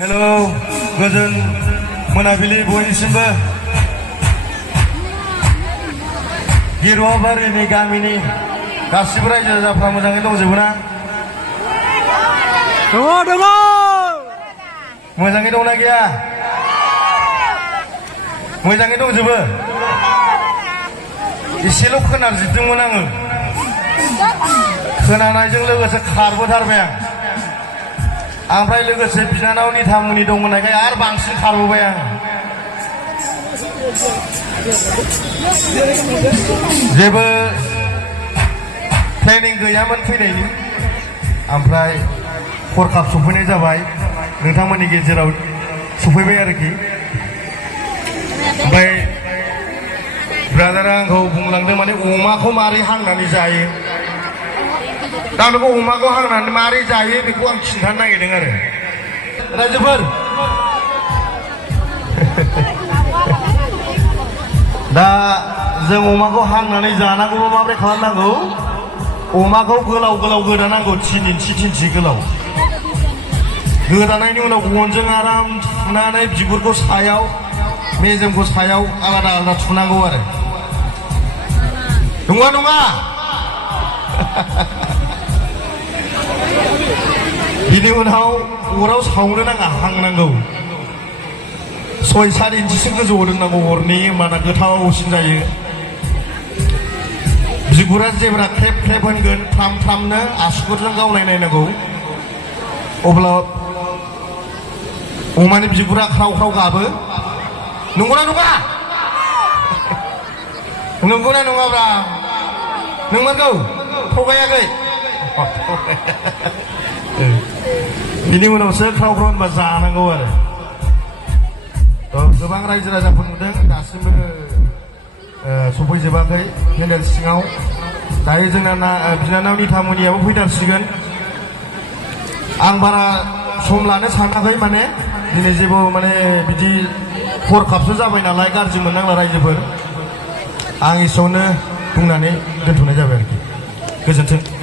Hello, गोजोन मोनाबिलि बयनिसिमबो गिरुवाबारिनि गामिनि गासिबो रायजो राजाफ्रा मोजाङै दंजोबो ना? दङ मोजाङै दंना गैया? मोजाङै दंजोबो? एसेल' खोनाजोबदोंमोन आङो। खोनानायजों लोगोसे खारबोथारबाय आं। ओमफ्राय लोगोसे बिनानावनि थामुनि दं होननायखाय आरो बांसिन खारबोबाय आं। जेबो प्लेनिं गैयामोन फैनायनि, ओमफ्राय हरखाब सफैनाय जाबाय, नोंथांमोननि गेजेराव सफैबाय आरोखि। ओमफ्राय ब्रादारा आंखौ बुंलांदों माने अमाखौ मारै हांनानै जायो। दा बेखौ अमाखौ हांनानै मारै जायो बेखौ आं खिन्थानो नागिरदों आरो रायजोफोर। दा जों अमाखौ हांनानै जानांगौबा माबोरै खालामनांगौ? अमाखौ गोलाव गोलाव गोदानांगौ, 3 इन्सि गोलाव। गोदानायनि उनाव गनजों आराम थुनानै बिगुरखौ सायाव, मेजेमखौ सायाव आलादा आलादा थुनांगौ आरो। नङा नङा? बिनि उनाव अराव सावनो नाङा, हांनांगौ। 6-7 इन्सिसो गोजौआव दोननांगौ अरनि, होमबाना गोथावसिन जायो। बिगुरा जेब्ला ख्रेब ख्रेब होनगोन, फ्राम फ्रामनो आसुगुरजों गावनाय नायनांगौ, अब्ला अमानि बिगुरा ख्राव ख्राव गाबो। नंगौना नङा? नंगौना नङाब्रा? नंमारगौ? थगायाखै? बिनि उनावसो ख्राव ख्राव होनबा जानांगौ आरो। गोबां रायजो राजाफोर नुदों, दासिमबो सफैजोबाखै पेन्डेल सिङाव। दायो जोंना बिनानावनि थामुनियाबो फैथारसिगोन। आं बारा सम लानो सानाखै, माने दिनै जेबो माने बिदि हरखाबसो जाबाय नालाय, गाज्रि मोननांला रायजोफोर। आं एसेयावनो बुंनानै दोनथ'नाय जाबाय आरोखि। गोजोन्थों।